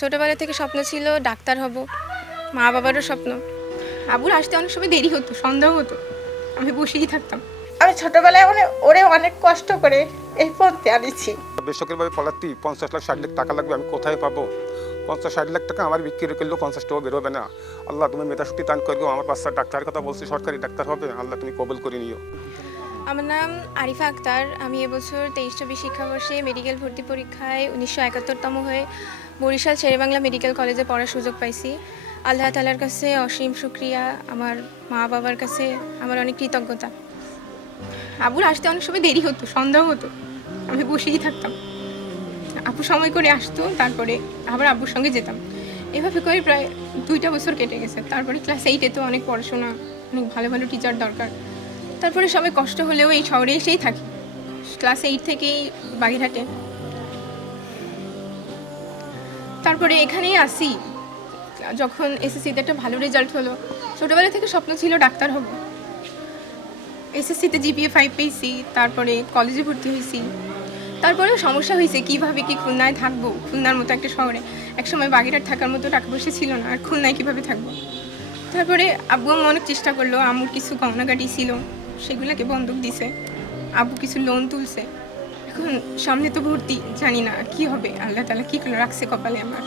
ছোটবেলা থেকে স্বপ্ন ছিল ডাক্তার হব। মা বাবারও স্বপ্ন। আবুর আসতে অনেক সময় দেরি হতো, সন্দেহ হতো, আমি বসেই থাকতাম। আমি ছোটবেলায় ওরে অনেক কষ্ট করে এই পথে আনিছি। বেসরকারিভাবে পড়াতেই 50 লাখ 60 লাখ টাকা লাগবে, আমি কোথায় পাবো? 50-60 লাখ টাকা আমার বিক্রি করলেও 50 টাকা বেরোবে না। আল্লাহ তুমি মেধাশক্তি দান করবো, আমার বাচ্চা ডাক্তারের কথা বলছি, সরকারি ডাক্তার হবে, আল্লাহ তুমি কবুল করে নিও। আমার নাম আরিফা আক্তার। আমি এবছর 23-24 শিক্ষাবর্ষে মেডিকেল ভর্তি পরীক্ষায় 1971তম হয়ে বরিশাল শেরেবাংলা মেডিকেল কলেজে পড়ার সুযোগ পাইছি। আল্লাহ তাআলার কাছে অসীম শুকরিয়া, আমার মা বাবার কাছে আমার অনেক কৃতজ্ঞতা। আবুর আসতে অনেক সময় দেরি হতো, সন্দেহ হতো, আমি বসেই থাকতাম। আপু সময় করে আসতো, তারপরে আবার আব্বুর সঙ্গে যেতাম। এভাবে করে প্রায় 2টা বছর কেটে গেছে। তারপরে ক্লাস 8-এ তো অনেক পড়াশোনা, অনেক ভালো ভালো টিচার দরকার। তারপরে সবাই কষ্ট হলেও এই শহরে এসেই থাকি। ক্লাস 8 থেকেই বাগেরহাটে, তারপরে এখানেই আসি। যখন এসএসসিতে একটা ভালো রেজাল্ট হলো, ছোটোবেলা থেকে স্বপ্ন ছিল ডাক্তার হব। এসএসসিতে জিপিএ 5 পেয়েছি, তারপরে কলেজে ভর্তি হয়েছি। তারপরেও সমস্যা হয়েছে কীভাবে কি খুলনায় থাকবো, খুলনার মতো একটা শহরে। একসময় বাগেরহাট থাকার মতো টাকা পয়সা ছিল না, আর খুলনায় কীভাবে থাকবো। তারপরে আব্বু আম্মু অনেক চেষ্টা করলো, আম্মুর কিছু গহনাগাটি ছিল সেগুলোকে বন্ধক দিছে, আব্বু কিছু লোন তুলছে। এখন সামনে তো ভর্তি, জানি না কি হবে, আল্লাহ তাআলা কী করে রাখছে কপালে আমার।